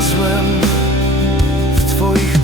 Usiadłem w Twoich